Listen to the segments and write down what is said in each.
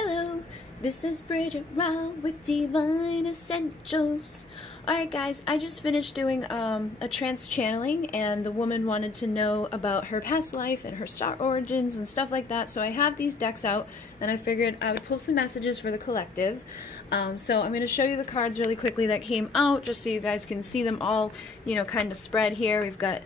Hello, this is Bridget Rao with Divine Essentials. Alright guys, I just finished doing a trance channeling, and the woman wanted to know about her past life and her star origins and stuff like that, so I have these decks out, and I figured I would pull some messages for the collective. So I'm going to show you the cards really quickly that came out, just so you guys can see them all, kind of spread here. We've got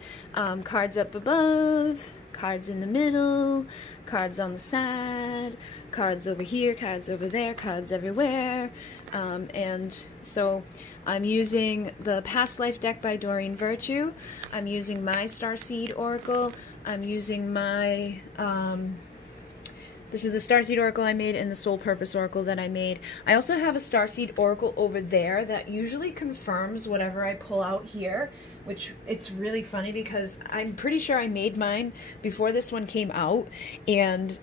cards up above, cards in the middle, cards on the side, cards over here, cards over there, cards everywhere. And so I'm using the Past Life deck by Doreen Virtue. I'm using my Starseed Oracle. I'm using my, this is the Starseed Oracle I made and the Soul Purpose Oracle that I made. I also have a Starseed Oracle over there that usually confirms whatever I pull out here, which it's really funny because I'm pretty sure I made mine before this one came out, and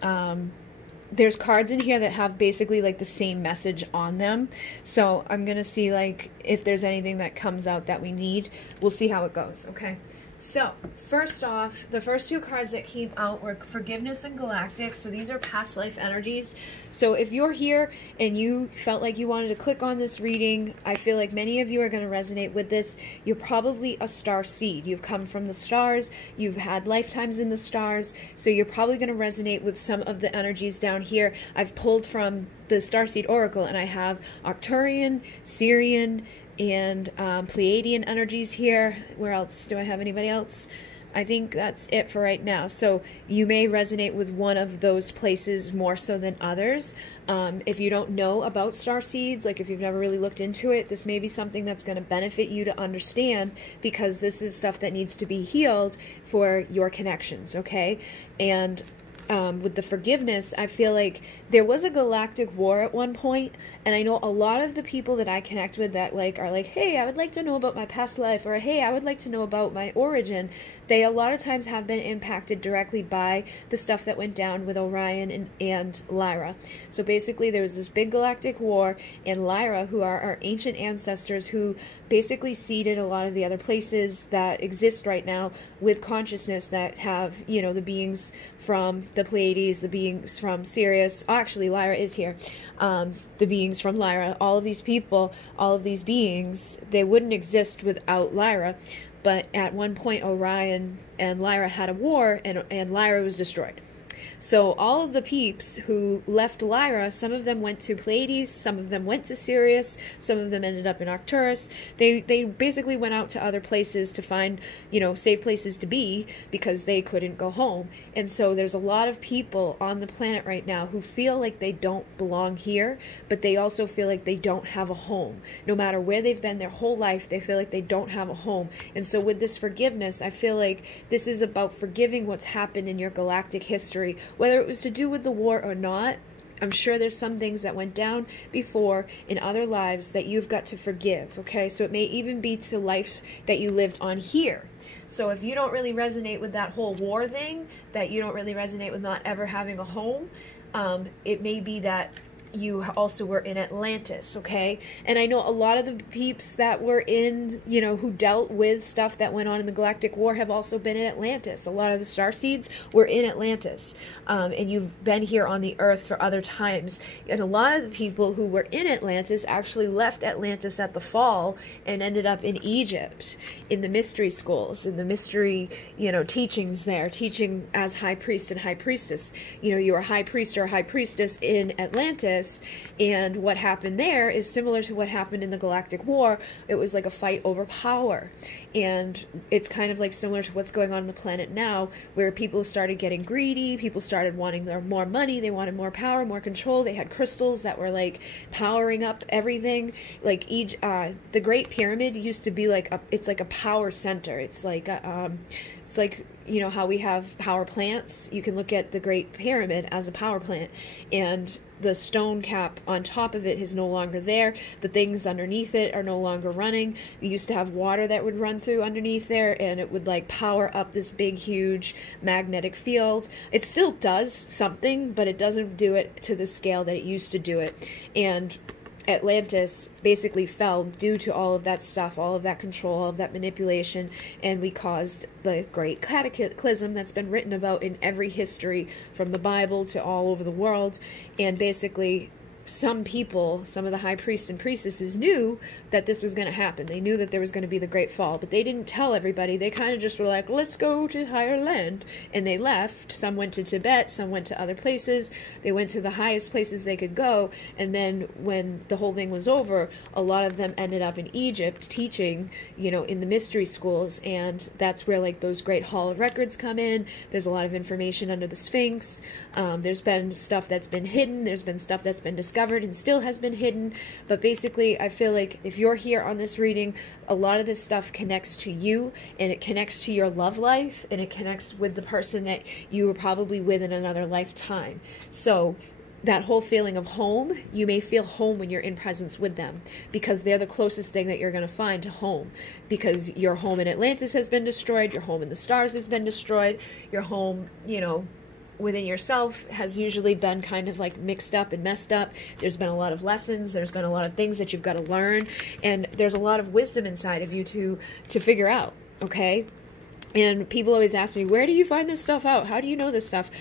there's cards in here that have basically like the same message on them. So I'm gonna see like if there's anything that comes out that we need. We'll see how it goes, okay? So first off, the first two cards that came out were Forgiveness and Galactic. So these are past life energies. So if you're here and you felt like you wanted to click on this reading, I feel like many of you are going to resonate with this. You're probably a star seed. You've come from the stars. You've had lifetimes in the stars. So you're probably going to resonate with some of the energies down here. I've pulled from the Starseed Oracle, and I have Arcturian, Sirian, and Pleiadian energies here. Where else? Do I have anybody else? I think that's it for right now. So you may resonate with one of those places more so than others. If you don't know about star seeds, like if you've never really looked into it, this may be something that's going to benefit you to understand, because this is stuff that needs to be healed for your connections, okay? And with the forgiveness, I feel like there was a galactic war at one point, and I know a lot of the people that I connect with that are like, hey, I would like to know about my past life, or hey, I would like to know about my origin. They a lot of times have been impacted directly by the stuff that went down with Orion and Lyra. So basically there was this big galactic war, and Lyra, who are our ancient ancestors who basically seeded a lot of the other places that exist right now with consciousness that have, the beings from the Pleiades, the beings from Sirius. Oh, actually, Lyra is here. The beings from Lyra. All of these people, all of these beings, they wouldn't exist without Lyra. But at one point, Orion and Lyra had a war, and Lyra was destroyed. So all of the peeps who left Lyra, some of them went to Pleiades, some of them went to Sirius, some of them ended up in Arcturus. They basically went out to other places to find, safe places to be, because they couldn't go home. And so there's a lot of people on the planet right now who feel like they don't belong here, but they also feel like they don't have a home. No matter where they've been their whole life, they feel like they don't have a home. And so with this forgiveness, I feel like this is about forgiving what's happened in your galactic history. Whether it was to do with the war or not, I'm sure there's some things that went down before in other lives that you've got to forgive, okay? So it may even be to lives that you lived on here. So if you don't really resonate with that whole war thing, that you don't really resonate with not ever having a home, it may be that you also were in Atlantis, okay? And I know a lot of the peeps that were in, who dealt with stuff that went on in the Galactic War have also been in Atlantis. A lot of the starseeds were in Atlantis, and you've been here on the Earth for other times. And a lot of the people who were in Atlantis actually left Atlantis at the fall and ended up in Egypt, in the mystery schools, in the mystery, teachings there, teaching as high priest and high priestess. You were high priest or high priestess in Atlantis. And what happened there is similar to what happened in the Galactic War. It was like a fight over power. And it's kind of like similar to what's going on the planet now, where people started getting greedy, people started wanting more money, they wanted more power, more control. They had crystals that were like powering up everything. Like the Great Pyramid used to be like it's like a power center. It's like how we have power plants. You can look at the Great Pyramid as a power plant, and the stone cap on top of it is no longer there. The things underneath it are no longer running. You used to have water that would run through underneath there, and it would like power up this big, huge magnetic field. It still does something, but it doesn't do it to the scale that it used to do it. And Atlantis basically fell due to all of that stuff, all of that control, all of that manipulation, and we caused the great cataclysm that's been written about in every history, from the Bible to all over the world. And basically, some people, some of the high priests and priestesses knew that this was going to happen. They knew that there was going to be the Great Fall, but they didn't tell everybody. They kind of just were like, let's go to higher land. And they left. Some went to Tibet, some went to other places. They went to the highest places they could go. And then when the whole thing was over, a lot of them ended up in Egypt teaching, you know, in the mystery schools. And that's where, like, those great Hall of Records come in. There's a lot of information under the Sphinx. There's been stuff that's been hidden. There's been stuff that's been discovered and still has been hidden. But basically, I feel like if you're here on this reading, a lot of this stuff connects to you, and it connects to your love life, and it connects with the person that you were probably with in another lifetime. So that whole feeling of home, you may feel home when you're in presence with them, because they're the closest thing that you're going to find to home, because your home in Atlantis has been destroyed, your home in the stars has been destroyed, your home, you know, within yourself has usually been kind of like mixed up and messed up. There's been a lot of lessons, there's been a lot of things that you've got to learn, and there's a lot of wisdom inside of you to figure out, okay? And people always ask me, where do you find this stuff out? How do you know this stuff?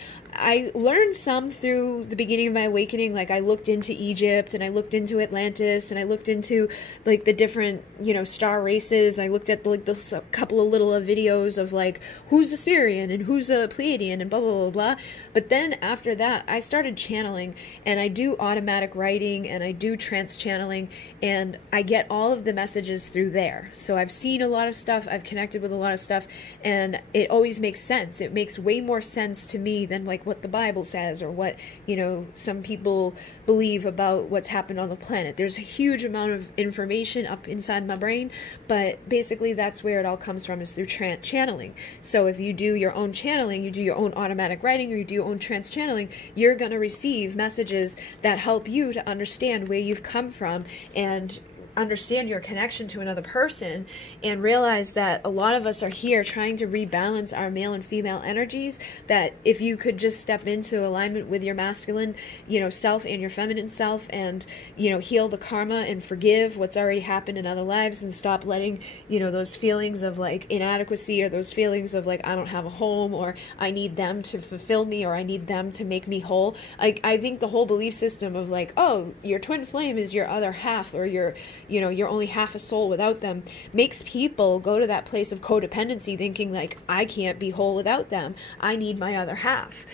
I learned some through the beginning of my awakening. Like, I looked into Egypt, and I looked into Atlantis, and I looked into, like, the different, you know, star races. I looked at, like, a couple of little videos of, like, who's a Sirian and who's a Pleiadian and blah, blah, blah, blah. But then after that, I started channeling, and I do automatic writing, and I do trance channeling, and I get all of the messages through there. So I've seen a lot of stuff, I've connected with a lot of stuff, and it always makes sense. It makes way more sense to me than, like, what the Bible says or what, you know, some people believe about what's happened on the planet. There's a huge amount of information up inside my brain, but basically that's where it all comes from, is through channeling. So if you do your own channeling, you do your own automatic writing, or you do your own trance channeling, you're going to receive messages that help you to understand where you've come from and understand your connection to another person, and realize that a lot of us are here trying to rebalance our male and female energies, that if you could just step into alignment with your masculine, you know, self and your feminine self, and, you know, heal the karma and forgive what's already happened in other lives, and stop letting, you know, those feelings of, like, inadequacy, or those feelings of, like, I don't have a home, or I need them to fulfill me, or I need them to make me whole. Like, I think the whole belief system of, like, oh, your twin flame is your other half, or your, you know, you're only half a soul without them, makes people go to that place of codependency, thinking, like, I can't be whole without them. I need my other half.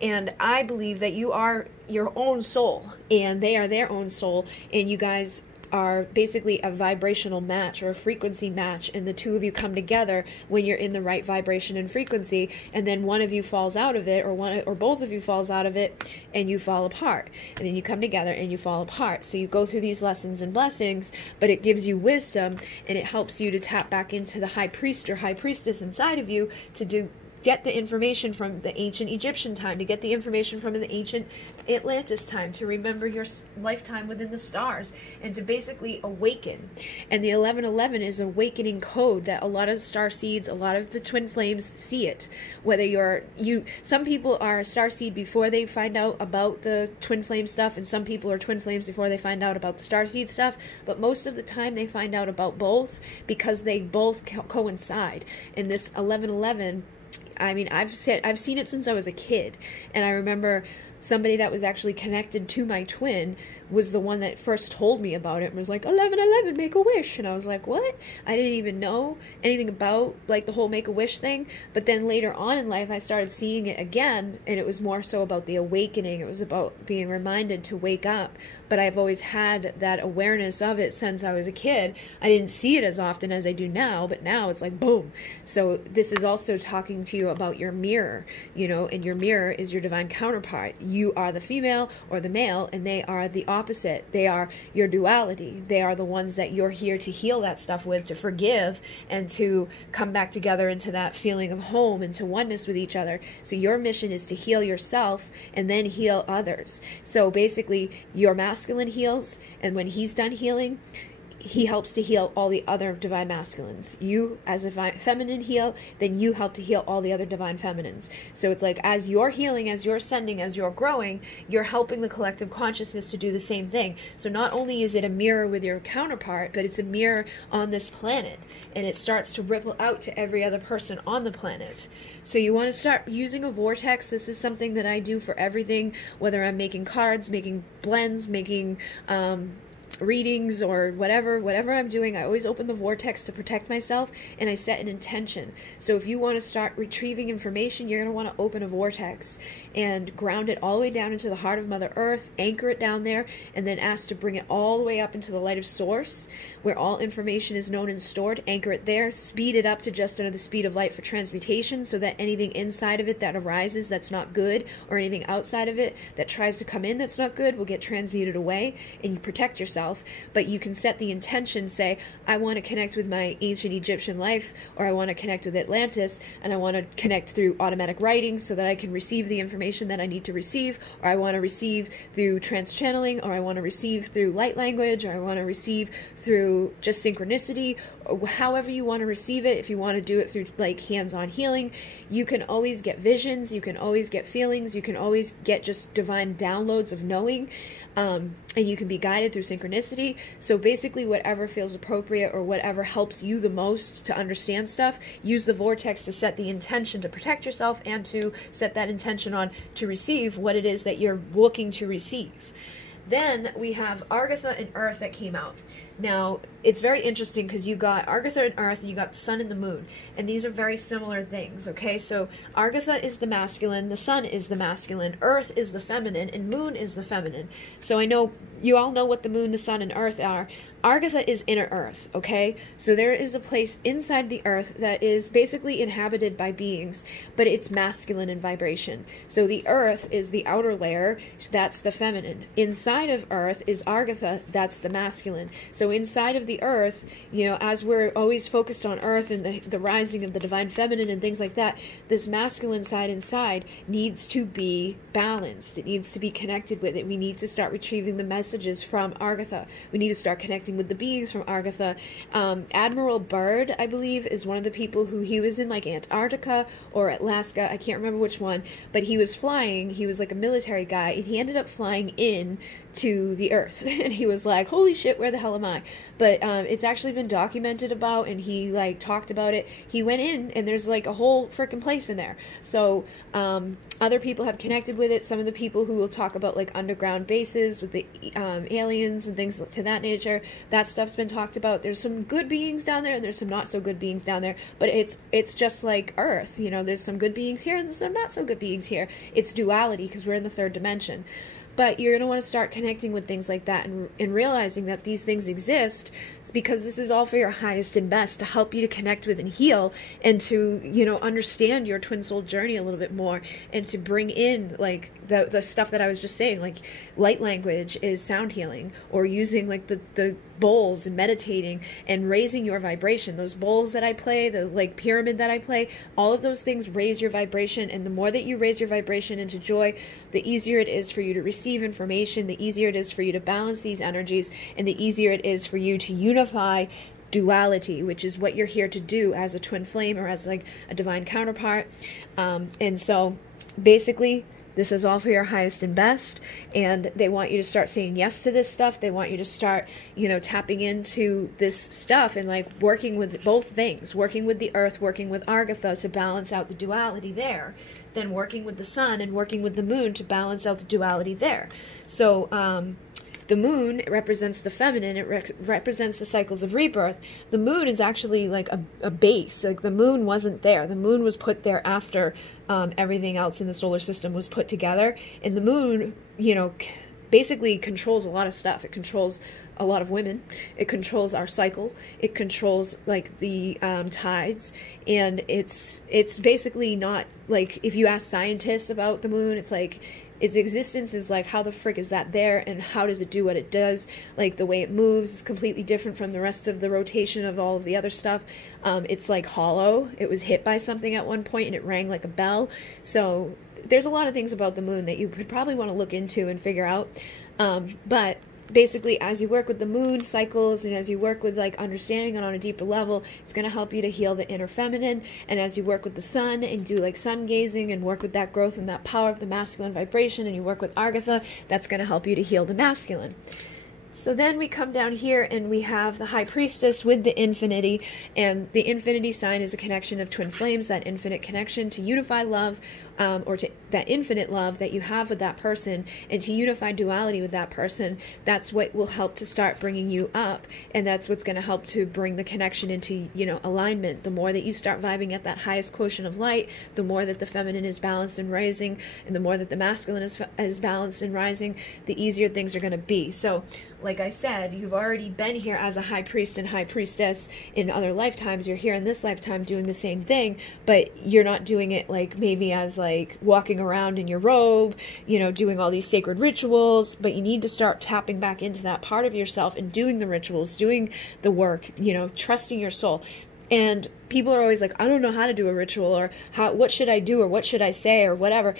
And I believe that you are your own soul, and they are their own soul, and you guys are basically a vibrational match, or a frequency match, and the two of you come together when you're in the right vibration and frequency, and then one of you falls out of it, or both of you falls out of it, and you fall apart, and then you come together and you fall apart. So you go through these lessons and blessings, but it gives you wisdom, and it helps you to tap back into the high priest or high priestess inside of you to get the information from the ancient Egyptian time, to get the information from the ancient Atlantis time, to remember your lifetime within the stars, and to basically awaken. And the 1111 is awakening code that a lot of star seeds, a lot of the twin flames see it. Whether some people are a star seed before they find out about the twin flame stuff, and some people are twin flames before they find out about the star seed stuff, but most of the time they find out about both, because they both coincide. And this 1111, I mean, I've seen it since I was a kid, and I remember somebody that was actually connected to my twin was the one that first told me about it and was like, 1111, make a wish. And I was like, what? I didn't even know anything about, like, the whole make a wish thing. But then later on in life, I started seeing it again, and it was more so about the awakening. It was about being reminded to wake up. But I've always had that awareness of it since I was a kid. I didn't see it as often as I do now, but now it's like, boom. So this is also talking to you about your mirror, you know, and your mirror is your divine counterpart. You are the female or the male, and they are the opposite. They are your duality. They are the ones that you're here to heal that stuff with, to forgive, and to come back together into that feeling of home, into oneness with each other. So your mission is to heal yourself and then heal others. So basically, your masculine heals, and when he's done healing, he helps to heal all the other divine masculines. You, as a feminine, heal, then you help to heal all the other divine feminines. So it's like, as you're healing, as you're ascending, as you're growing, you're helping the collective consciousness to do the same thing. So not only is it a mirror with your counterpart, but it's a mirror on this planet, and it starts to ripple out to every other person on the planet. So you want to start using a vortex. This is something that I do for everything, whether I'm making cards, making blends, making readings, or whatever I'm doing. I always open the vortex to protect myself, and I set an intention. So if you want to start retrieving information, you're going to want to open a vortex and ground it all the way down into the heart of Mother Earth, anchor it down there, and then ask to bring it all the way up into the light of Source, where all information is known and stored. Anchor it there, speed it up to just under the speed of light for transmutation, so that anything inside of it that arises that's not good, or anything outside of it that tries to come in that's not good, will get transmuted away, and you protect yourself. But you can set the intention, say, I want to connect with my ancient Egyptian life, or I want to connect with Atlantis, and I want to connect through automatic writing so that I can receive the information that I need to receive, or I want to receive through trans-channeling, or I want to receive through light language, or I want to receive through just synchronicity, or however you want to receive it. If you want to do it through like hands-on healing, you can always get visions, you can always get feelings, you can always get just divine downloads of knowing, and you can be guided through synchronicity. So basically whatever feels appropriate, or whatever helps you the most to understand stuff, use the vortex to set the intention to protect yourself, and to set that intention on to receive what it is that you're looking to receive. Then we have Argatha and Earth that came out. Now, it's very interesting because you got Argatha and Earth, and you got the Sun and the Moon, and these are very similar things, okay? So Argatha is the masculine, the Sun is the masculine, Earth is the feminine, and Moon is the feminine. So I know you all know what the Moon, the Sun, and Earth are. Argatha is inner Earth, okay? So there is a place inside the Earth that is basically inhabited by beings, but it's masculine in vibration. So the Earth is the outer layer, that's the feminine. Inside of Earth is Argatha, that's the masculine. So inside of the Earth, you know, as we're always focused on Earth and the rising of the divine feminine and things like that, this masculine side inside needs to be balanced. It needs to be connected with it. We need to start retrieving the messages from Argatha. We need to start connecting with the beings from Argatha. Admiral Byrd, I believe, is one of the people who, he was in like Antarctica or Alaska, I can't remember which one, but he was flying, he was like a military guy, and he ended up flying in to the Earth, and he was like, holy shit, where the hell am I? But it's actually been documented about, and he like talked about it. He went in, and there's like a whole freaking place in there. So other people have connected with it. Some of the people who will talk about like underground bases with the aliens and things to that nature, that stuff's been talked about. There's some good beings down there, and there's some not so good beings down there, but it's just like Earth, you know, there's some good beings here and there's some not so good beings here. It's duality because we're in the third dimension. But you're going to want to start connecting with things like that, and realizing that these things exist because this is all for your highest and best, to help you to connect with and heal, and to, you know, understand your twin soul journey a little bit more, and to bring in like the stuff that I was just saying, like light language is sound healing, or using like the bowls and meditating and raising your vibration. Those bowls that I play, the like pyramid that I play, all of those things raise your vibration, and the more that you raise your vibration into joy, the easier it is for you to receive information, the easier it is for you to balance these energies, and the easier it is for you to unify duality, which is what you're here to do as a twin flame, or as like a divine counterpart. And so basically this is all for your highest and best, and they want you to start saying yes to this stuff. They want you to start, you know, tapping into this stuff and like working with both things, working with the Earth, working with Argatha to balance out the duality there, then working with the Sun and working with the Moon to balance out the duality there. So the Moon represents the feminine. It represents the cycles of rebirth. The Moon is actually like a base. Like the Moon wasn't there. The Moon was put there after everything else in the solar system was put together. And the Moon, you know, basically controls a lot of stuff. It controls a lot of women. It controls our cycle. It controls like the tides. And it's basically not like, if you ask scientists about the Moon, it's like, its existence is like, how the frick is that there, and how does it do what it does? Like the way it moves is completely different from the rest of the rotation of all of the other stuff. It's like hollow. It was hit by something at one point and it rang like a bell. So there's a lot of things about the Moon that you could probably want to look into and figure out. But basically, as you work with the moon cycles and as you work with like understanding it on a deeper level, it's going to help you to heal the inner feminine. And as you work with the sun and do like sun gazing and work with that growth and that power of the masculine vibration, and you work with Argatha, that's going to help you to heal the masculine. So then we come down here and we have the High Priestess with the Infinity, and the Infinity sign is a connection of twin flames, that infinite connection to unify love, or to that infinite love that you have with that person, and to unify duality with that person. That's what will help to start bringing you up, and that's what's going to help to bring the connection into, you know, alignment. The more that you start vibing at that highest quotient of light, the more that the feminine is balanced and rising, and the more that the masculine is balanced and rising, the easier things are going to be. So like I said, you've already been here as a high priest and high priestess in other lifetimes. You're here in this lifetime doing the same thing, but you're not doing it like maybe as like walking around in your robe, you know, doing all these sacred rituals. But you need to start tapping back into that part of yourself and doing the rituals, doing the work, you know, trusting your soul. And people are always like, I don't know how to do a ritual, or what should I do, or what should I say, or whatever.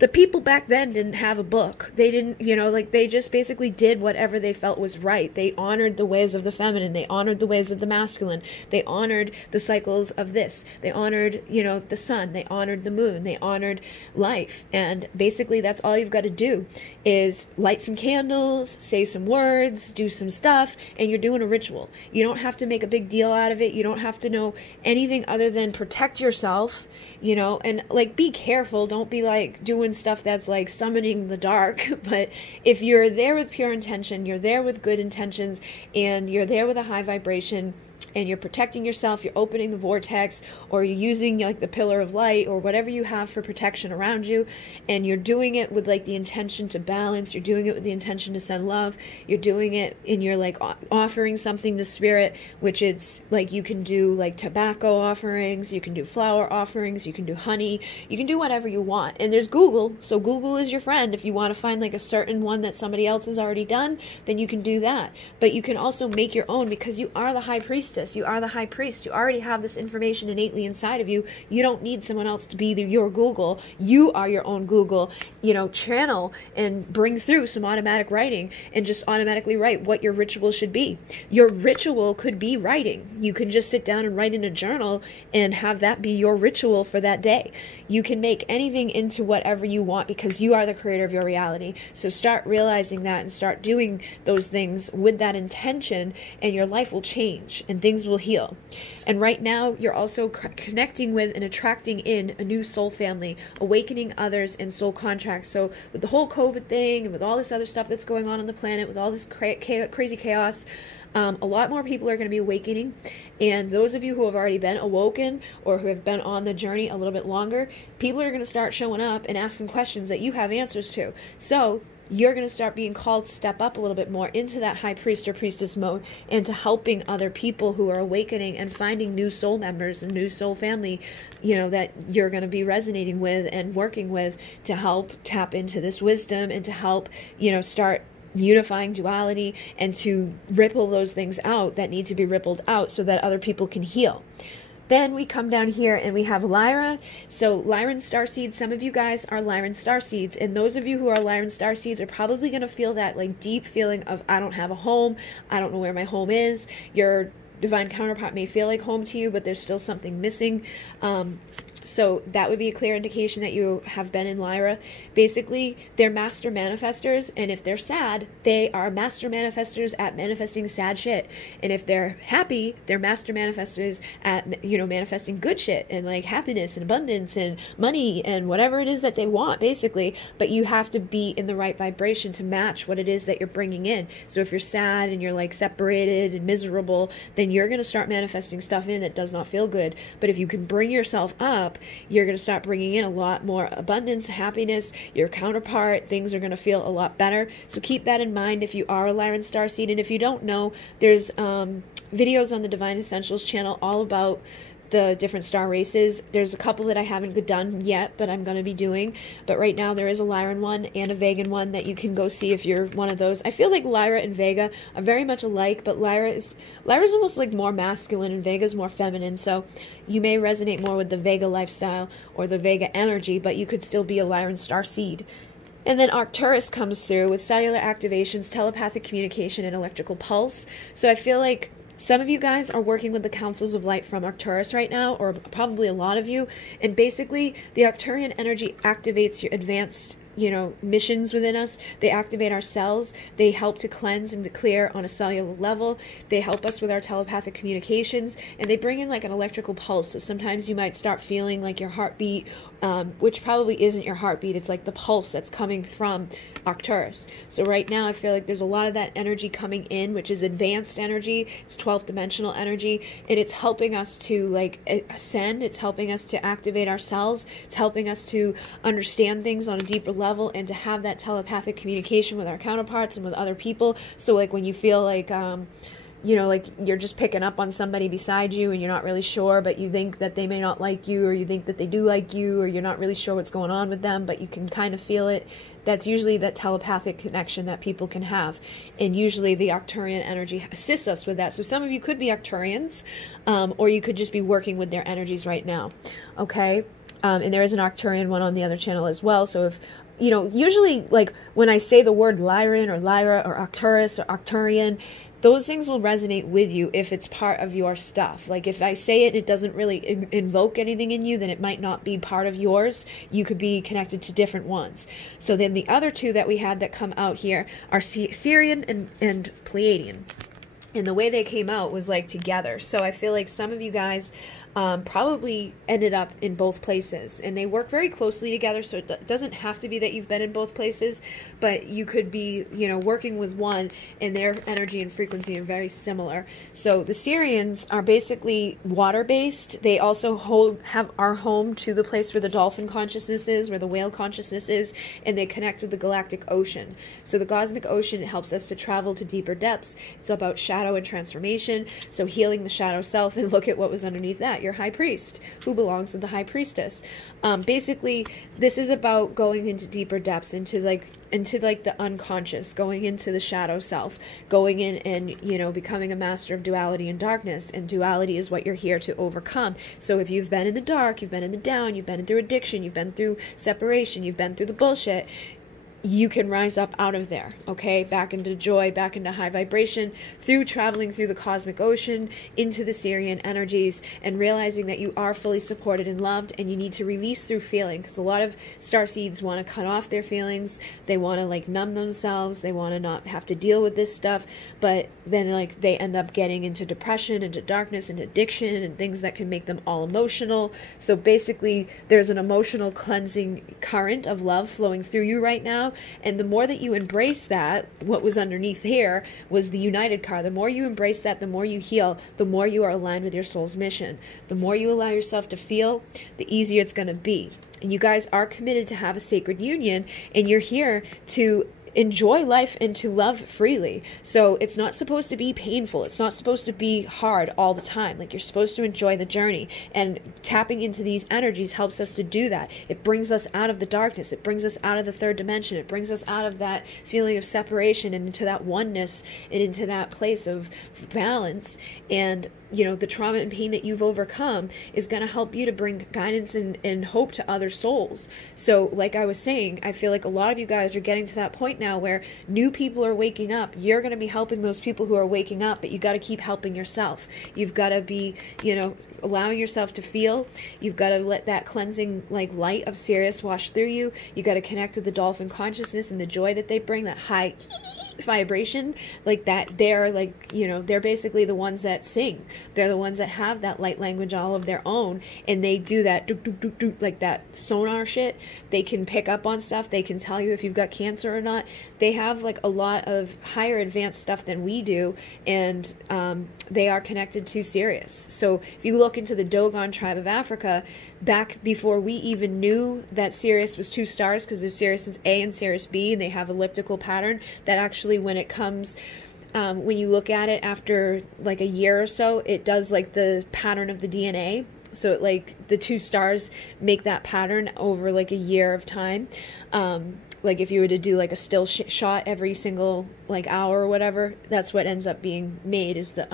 The people back then didn't have a book. They didn't, you know, like they just basically did whatever they felt was right. They honored the ways of the feminine. They honored the ways of the masculine. They honored the cycles of this. They honored, you know, the sun. They honored the moon. They honored life. And basically that's all you've got to do is light some candles, say some words, do some stuff, and you're doing a ritual. You don't have to make a big deal out of it. You don't have to know anything other than protect yourself, you know, and like be careful. Don't be like doing stuff that's like summoning the dark. But if you're there with pure intention, you're there with good intentions, and you're there with a high vibration, and you're protecting yourself, you're opening the vortex, or you're using like the pillar of light or whatever you have for protection around you, and you're doing it with like the intention to balance, you're doing it with the intention to send love, you're doing it and you're like offering something to spirit, which it's like you can do like tobacco offerings, you can do flower offerings, you can do honey, you can do whatever you want. And there's Google, so Google is your friend. If you want to find like a certain one that somebody else has already done, then you can do that. But you can also make your own, because you are the high priestess. You are the high priest. You already have this information innately inside of you. You don't need someone else to be your Google. You are your own Google. You know, channel and bring through some automatic writing and just automatically write what your ritual should be. Your ritual could be writing. You can just sit down and write in a journal and have that be your ritual for that day. You can make anything into whatever you want, because you are the creator of your reality. So start realizing that and start doing those things with that intention, and your life will change and things will heal. And right now you're also connecting with and attracting in a new soul family, awakening others, and soul contracts. So with the whole COVID thing and with all this other stuff that's going on the planet, with all this crazy chaos, a lot more people are going to be awakening. And those of you who have already been awoken or who have been on the journey a little bit longer, people are going to start showing up and asking questions that you have answers to. So you're going to start being called to step up a little bit more into that high priest or priestess mode, and to helping other people who are awakening and finding new soul members and new soul family, you know, that you're going to be resonating with and working with, to help tap into this wisdom and to help, you know, start unifying duality and to ripple those things out that need to be rippled out so that other people can heal. Then we come down here and we have Lyra. So Lyran starseeds, some of you guys are Lyran starseeds, and those of you who are Lyran starseeds are probably going to feel that like deep feeling of, I don't have a home, I don't know where my home is. Your divine counterpart may feel like home to you, but there's still something missing. So that would be a clear indication that you have been in Lyra. Basically, they're master manifestors, and if they're sad, they are master manifestors at manifesting sad shit. And if they're happy, they're master manifestors at, you know, manifesting good shit and like happiness and abundance and money and whatever it is that they want, basically. But you have to be in the right vibration to match what it is that you're bringing in. So if you're sad and you're like separated and miserable, then you're going to start manifesting stuff in that does not feel good. But if you can bring yourself up, you're going to start bringing in a lot more abundance, happiness, your counterpart, things are going to feel a lot better. So keep that in mind if you are a Lyran starseed. And if you don't know, there's videos on the Divine Essentials channel all about the different star races. There's a couple that I haven't done yet, but I'm going to be doing. But right now there is a Lyran one and a Vegan one that you can go see if you're one of those. I feel like Lyra and Vega are very much alike, but Lyra's almost like more masculine and Vega's more feminine. So you may resonate more with the Vega lifestyle or the Vega energy, but you could still be a Lyran starseed. And then Arcturus comes through with cellular activations, telepathic communication, and electrical pulse. So I feel like some of you guys are working with the councils of light from Arcturus right now, or probably a lot of you. And basically, the Arcturian energy activates your advanced, missions within us. They activate our cells. They help to cleanse and to clear on a cellular level. They help us with our telepathic communications, and they bring in like an electrical pulse. So sometimes you might start feeling like your heartbeat, which probably isn't your heartbeat. It's like the pulse that's coming from Arcturus. So right now I feel like there's a lot of that energy coming in, which is advanced energy. It's 12th dimensional energy, and it's helping us to like ascend. It's helping us to activate our cells. It's helping us to understand things on a deeper level and to have that telepathic communication with our counterparts and with other people. So like when you feel like like you're just picking up on somebody beside you and you're not really sure, but you think that they may not like you, or you think that they do like you, or you're not really sure what's going on with them, but you can kind of feel it. That's usually that telepathic connection that people can have. And usually the Arcturian energy assists us with that. So some of you could be Arcturians, or you could just be working with their energies right now. Okay? And there is an Arcturian one on the other channel as well. So if, usually like when I say the word Lyran or Lyra or Arcturus or Arcturian, those things will resonate with you if it's part of your stuff. Like if I say it, it doesn't really invoke anything in you, then it might not be part of yours. You could be connected to different ones. So then the other two that we had that come out here are Sirian and Pleiadian. And the way they came out was like together. So I feel like some of you guys probably ended up in both places, and they work very closely together. So it doesn't have to be that you've been in both places, but you could be, working with one, and their energy and frequency are very similar. So the Sirians are basically water-based. They also are home to the place where the dolphin consciousness is, where the whale consciousness is, and they connect with the galactic ocean. So the cosmic ocean helps us to travel to deeper depths. It's about shadow and transformation. So healing the shadow self, and look at what was underneath that. Your high priest, who belongs to the high priestess. Basically, this is about going into deeper depths, into the unconscious, going into the shadow self, going in and, becoming a master of duality and darkness. And duality is what you're here to overcome. So if you've been in the dark, you've been in the down, you've been through addiction, you've been through separation, you've been through the bullshit, you can rise up out of there, okay? Back into joy, back into high vibration, through traveling through the cosmic ocean, into the Sirian energies, and realizing that you are fully supported and loved, and you need to release through feeling, because a lot of starseeds want to cut off their feelings. They want to, numb themselves. They want to not have to deal with this stuff, but then, they end up getting into depression, into darkness, and addiction, and things that can make them all emotional. So basically, there's an emotional cleansing current of love flowing through you right now. And the more that you embrace that, what was underneath here was the United card. The more you embrace that, the more you heal, the more you are aligned with your soul's mission. The more you allow yourself to feel, the easier it's going to be. And you guys are committed to have a sacred union, and you're here to enjoy life and to love freely. So it's not supposed to be painful. It's not supposed to be hard all the time. You're supposed to enjoy the journey, and tapping into these energies helps us to do that. It brings us out of the darkness. It brings us out of the third dimension. It brings us out of that feeling of separation and into that oneness and into that place of balance. And the trauma and pain that you've overcome is going to help you to bring guidance and hope to other souls. So like I was saying, I feel like a lot of you guys are getting to that point now where new people are waking up. You're going to be helping those people who are waking up, but you got to keep helping yourself. You've got to be, allowing yourself to feel. You've got to let that cleansing light of Sirius wash through you. You got to connect with the dolphin consciousness and the joy that they bring, that high vibration, that they're basically the ones that sing. They're the ones that have that light language all of their own, and they do that that sonar shit. They can pick up on stuff. They can tell you if you've got cancer or not. They have a lot of higher advanced stuff than we do, and they are connected to Sirius. So if you look into the Dogon tribe of Africa, back before we even knew that Sirius was two stars, because there's Sirius A and Sirius B, and they have elliptical pattern, that actually when it comes, when you look at it after a year or so, it does the pattern of the DNA. So the two stars make that pattern over a year of time. like if you were to do like a still shot every single like hour or whatever, that's what ends up being made, is the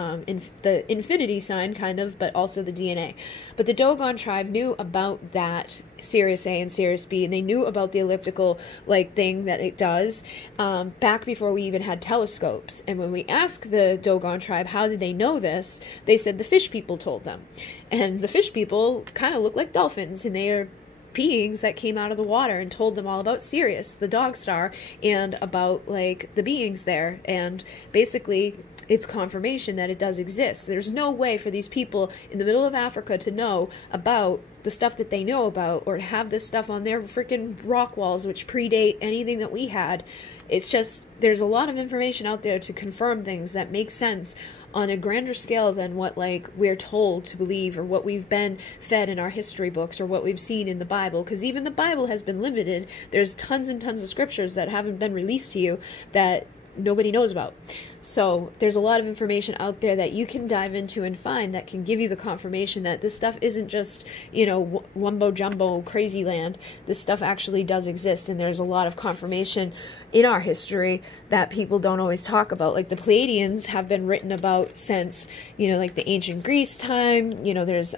the infinity sign kind of, but also the DNA. But the Dogon tribe knew about that Sirius A and Sirius B, and they knew about the elliptical like thing that it does back before we even had telescopes. And when we asked the Dogon tribe how did they know this, they said the fish people told them. And the fish people kind of look like dolphins, and they are beings that came out of the water and told them all about Sirius, the dog star, and about like the beings there. And basically it's confirmation that it does exist. There's no way for these people in the middle of Africa to know about the stuff that they know about, or to have this stuff on their freaking rock walls, which predate anything that we had. It's just, there's a lot of information out there to confirm things that make sense on a grander scale than what like we're told to believe, or what we've been fed in our history books, or what we've seen in the Bible. Because even the Bible has been limited. There's tons and tons of scriptures that haven't been released to you that nobody knows about. So there's a lot of information out there that you can dive into and find that can give you the confirmation that this stuff isn't just, you know, wumbo jumbo crazy land. This stuff actually does exist, and there's a lot of confirmation in our history that people don't always talk about. Like the Pleiadians have been written about since, you know, like the ancient Greece time. You know, there's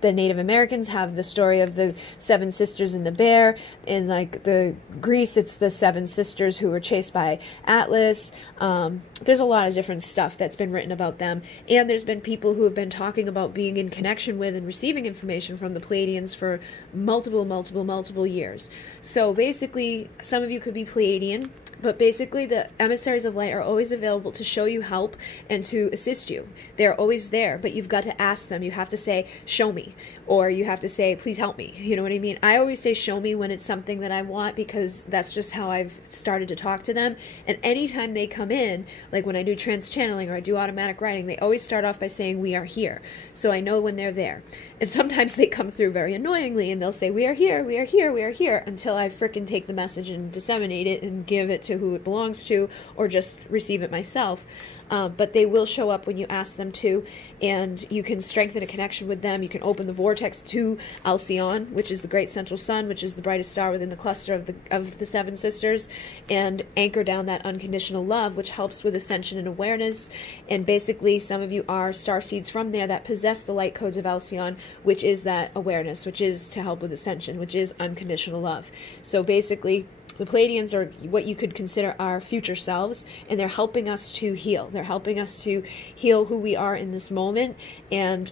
the Native Americans have the story of the 7 sisters and the bear. In like the Greece, it's the 7 sisters who were chased by Atlas. There's a lot of different stuff that's been written about them. And there's been people who have been talking about being in connection with and receiving information from the Pleiadians for multiple years. So basically, some of you could be Pleiadian. But basically, the emissaries of light are always available to show you help and to assist you. They're always there, but you've got to ask them. You have to say, show me. Or you have to say, please help me. You know what I mean? I always say, show me when it's something that I want, because that's just how I've started to talk to them. And anytime they come in, like when I do trans-channeling or I do automatic writing, they always start off by saying, we are here. So I know when they're there. And sometimes they come through very annoyingly and they'll say, we are here, we are here, we are here, until I frickin' take the message and disseminate it and give it to who it belongs to, or just receive it myself. But they will show up when you ask them to, and you can strengthen a connection with them. You can open the vortex to Alcyon, which is the great central sun, which is the brightest star within the cluster of the 7 sisters, and anchor down that unconditional love, which helps with ascension and awareness. And basically, some of you are starseeds from there that possess the light codes of Alcyon, which is that awareness, which is to help with ascension, which is unconditional love. So basically, the Pleiadians are what you could consider our future selves, and they're helping us to heal. They're helping us to heal who we are in this moment, and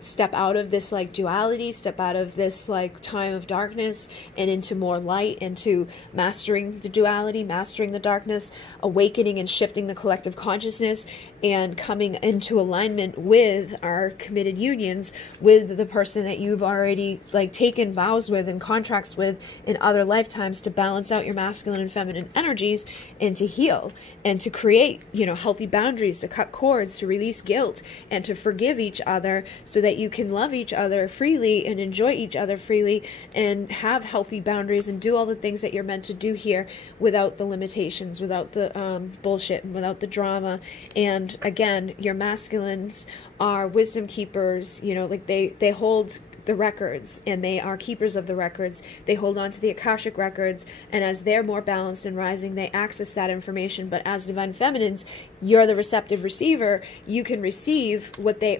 step out of this like duality, step out of this like time of darkness and into more light, into mastering the duality, mastering the darkness, awakening and shifting the collective consciousness, and coming into alignment with our committed unions with the person that you've already like taken vows with and contracts with in other lifetimes, to balance out your masculine and feminine energies, and to heal and to create, you know, healthy boundaries, to cut cords, to release guilt, and to forgive each other, so that you can love each other freely and enjoy each other freely and have healthy boundaries and do all the things that you're meant to do here without the limitations, without the bullshit, and without the drama. And again, your masculines are wisdom keepers, you know, like they hold the records, and they are keepers of the records. They hold on to the Akashic records, and as they're more balanced and rising, they access that information. But as divine feminines, you're the receptive receiver. You can receive what they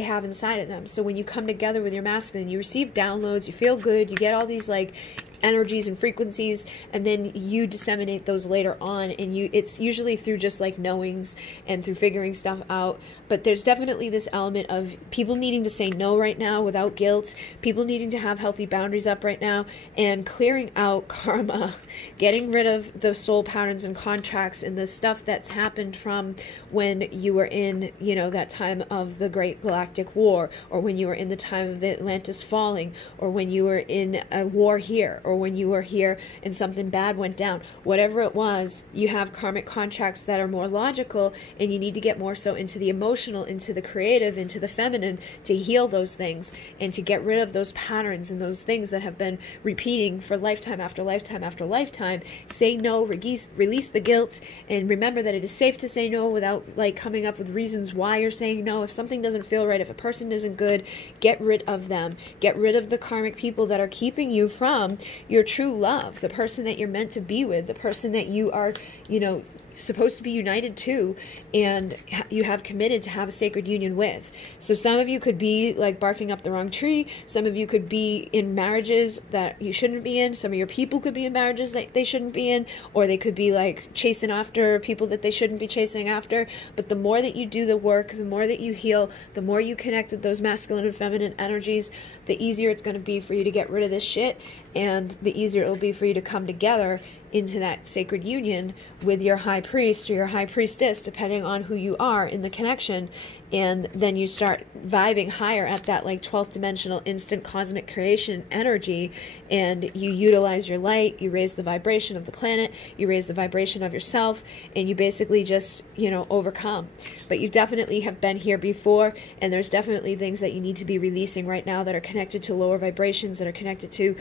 have inside of them. So when you come together with your masculine, you receive downloads, you feel good, you get all these like energies and frequencies, and then you disseminate those later on, and it's usually through just like knowings and through figuring stuff out. But there's definitely this element of people needing to say no right now without guilt, people needing to have healthy boundaries up right now, and clearing out karma, getting rid of the soul patterns and contracts and the stuff that's happened from when you were in, you know, that time of the Great Galactic War, or when you were in the time of the Atlantis falling, or when you were in a war here, or when you were here and something bad went down. Whatever it was, you have karmic contracts that are more logical, and you need to get more so into the emotional, into the creative, into the feminine, to heal those things and to get rid of those patterns and those things that have been repeating for lifetime after lifetime after lifetime. Say no, release the guilt, and remember that it is safe to say no without like coming up with reasons why you're saying no. If something doesn't feel right, if a person isn't good, get rid of them. Get rid of the karmic people that are keeping you from your true love, the person that you're meant to be with, the person that you are, you know, supposed to be united to, and you have committed to have a sacred union with. So some of you could be like barking up the wrong tree. Some of you could be in marriages that you shouldn't be in. Some of your people could be in marriages that they shouldn't be in, or they could be like chasing after people that they shouldn't be chasing after. But the more that you do the work, the more that you heal, the more you connect with those masculine and feminine energies, the easier it's going to be for you to get rid of this shit, and the easier it'll be for you to come together into that sacred union with your high priest or your high priestess, depending on who you are in the connection. And then you start vibing higher at that like 12th dimensional instant cosmic creation energy, and you utilize your light, you raise the vibration of the planet, you raise the vibration of yourself, and you basically just, you know, overcome. But you definitely have been here before, and there's definitely things that you need to be releasing right now that are connected to lower vibrations, that are connected to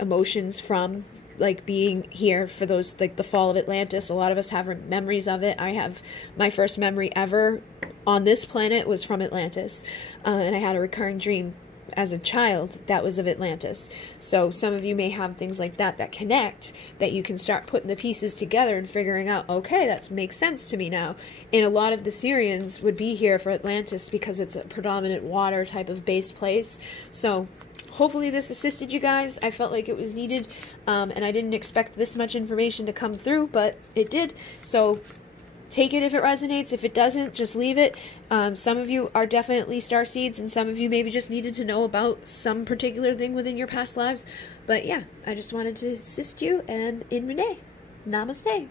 emotions from like being here for those, like the fall of Atlantis. A lot of us have memories of it. I have my first memory ever on this planet was from Atlantis, and I had a recurring dream as a child that was of Atlantis. So some of you may have things like that that connect, that you can start putting the pieces together and figuring out, okay, that makes sense to me now. And a lot of the Syrians would be here for Atlantis because it's a predominant water type of base place. So hopefully this assisted you guys. I felt like it was needed, and I didn't expect this much information to come through, but it did. So take it if it resonates. If it doesn't, just leave it. Some of you are definitely starseeds, and some of you maybe just needed to know about some particular thing within your past lives. But yeah, I just wanted to assist you, and in Renee, namaste.